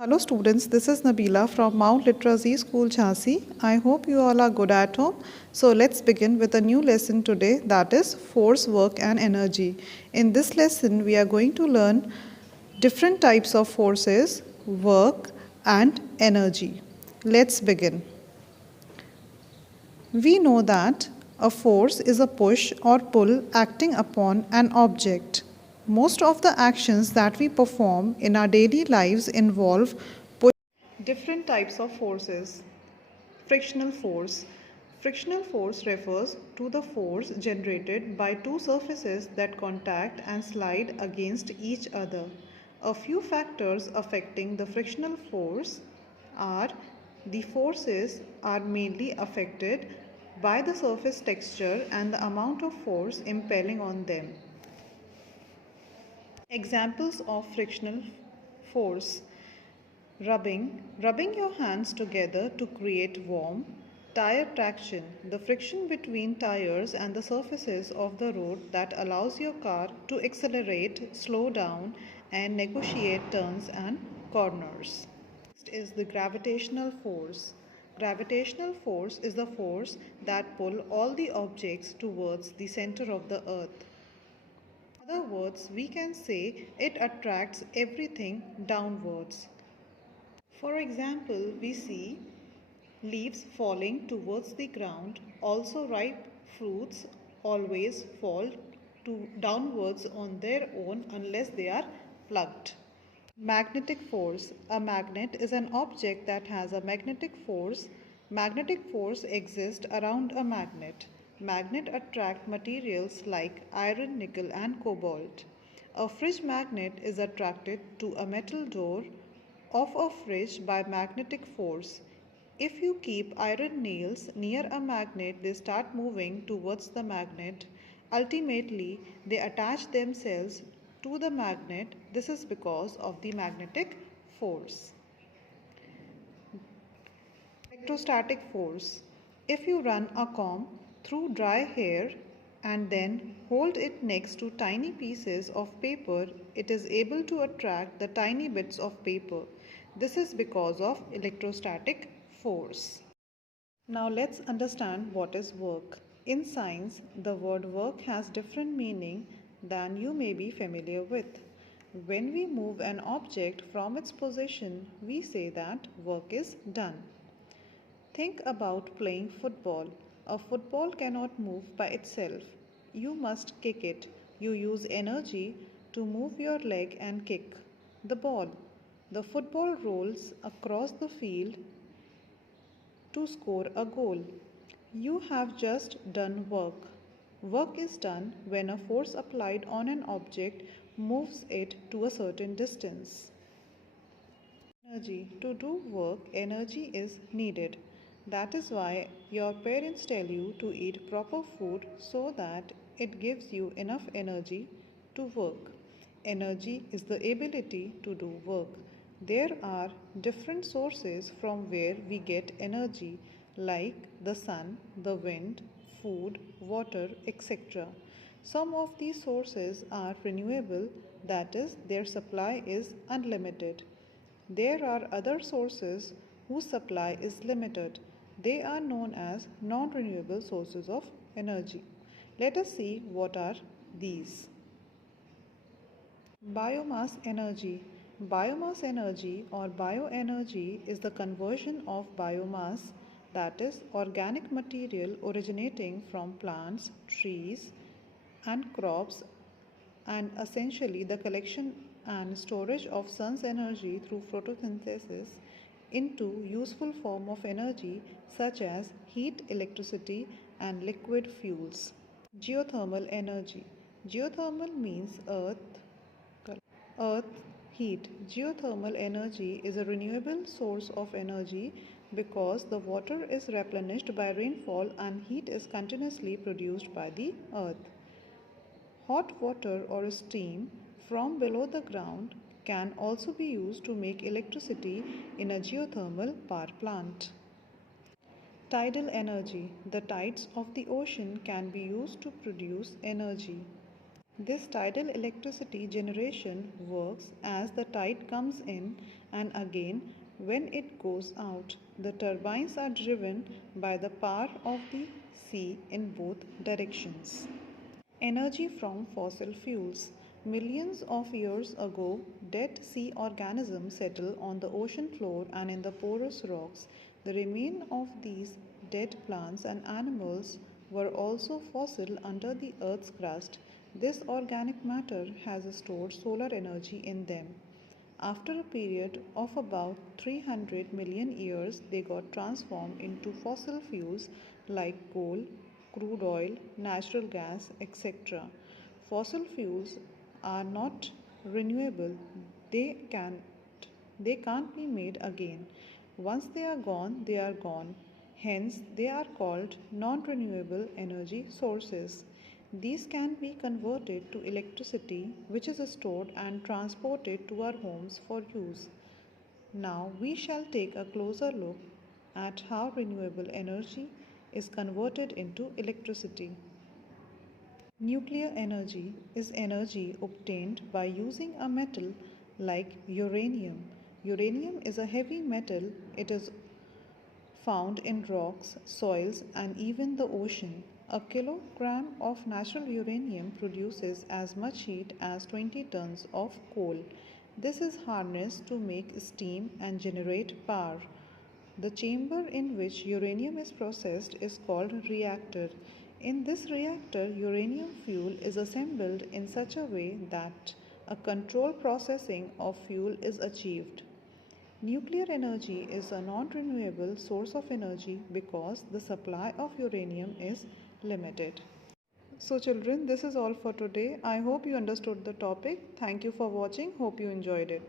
Hello students, this is Nabila from Mount Literacy School Jhansi. I hope you all are good at home. So let's begin with a new lesson today, that is force, work and energy. In this lesson we are going to learn different types of forces, work and energy. Let's begin. We know that a force is a push or pull acting upon an object. Most of the actions that we perform in our daily lives involve different types of forces. Frictional force. Frictional force refers to the force generated by two surfaces that contact and slide against each other. A few factors affecting the frictional force are the forces are mainly affected by the surface texture and the amount of force impelling on them. Examples of frictional force. Rubbing your hands together to create warmth. Tire traction, the friction between tires and the surfaces of the road that allows your car to accelerate, slow down, and negotiate turns and corners. Next is the gravitational force. Gravitational force is the force that pull all the objects towards the center of the earth. In other words, we can say it attracts everything downwards. For example, we see leaves falling towards the ground. Also, ripe fruits always fall downwards on their own unless they are plucked. Magnetic force. A magnet is an object that has a magnetic force. Magnetic force exists around a magnet. Magnet attract materials like iron, nickel and cobalt. A fridge magnet is attracted to a metal door of a fridge by magnetic force. If you keep iron nails near a magnet, they start moving towards the magnet. Ultimately, they attach themselves to the magnet. This is because of the magnetic force. Electrostatic force. If you run a comb through dry hair and then hold it next to tiny pieces of paper, it is able to attract the tiny bits of paper. This is because of electrostatic force. Now let's understand what is work. In science, the word work has different meaning than you may be familiar with. When we move an object from its position, we say that work is done. Think about playing football. A football cannot move by itself. You must kick it. You use energy to move your leg and kick the ball. The football rolls across the field to score a goal. You have just done work. Work is done when a force applied on an object moves it to a certain distance. Energy. To do work, energy is needed. That is why your parents tell you to eat proper food so that it gives you enough energy to work. Energy is the ability to do work. There are different sources from where we get energy, like the sun, the wind, food, water, etc. Some of these sources are renewable, that is, their supply is unlimited. There are other sources whose supply is limited. They are known as non-renewable sources of energy. Let us see what are these. Biomass energy. Biomass energy or bioenergy is the conversion of biomass, that is organic material originating from plants, trees and crops, and essentially the collection and storage of sun's energy through photosynthesis into useful form of energy such as heat, electricity and liquid fuels. Geothermal energy. Geothermal means earth heat. Geothermal energy is a renewable source of energy because the water is replenished by rainfall and heat is continuously produced by the earth. Hot water or steam from below the ground can also be used to make electricity in a geothermal power plant. Tidal energy. The tides of the ocean can be used to produce energy. This tidal electricity generation works as the tide comes in and again when it goes out. The turbines are driven by the power of the sea in both directions. Energy from fossil fuels. Millions of years ago, dead sea organisms settled on the ocean floor and in the porous rocks. The remains of these dead plants and animals were also fossil under the Earth's crust. This organic matter has stored solar energy in them. After a period of about 300 million years, they got transformed into fossil fuels like coal, crude oil, natural gas, etc. Fossil fuels are not renewable. They can't they can't be made again. Once they are gone, they are gone. Hence, they are called non renewable energy sources. These can be converted to electricity, which is stored and transported to our homes for use. Now, we shall take a closer look at how renewable energy is converted into electricity. Nuclear energy is energy obtained by using a metal like uranium. Uranium is a heavy metal. It is found in rocks, soils, and even the ocean. A kilogram of natural uranium produces as much heat as 20 tons of coal. This is harnessed to make steam and generate power. The chamber in which uranium is processed is called reactor. In this reactor, uranium fuel is assembled in such a way that a controlled processing of fuel is achieved. Nuclear energy is a non renewable source of energy because the supply of uranium is limited. So, children, this is all for today. I hope you understood the topic. Thank you for watching. Hope you enjoyed it.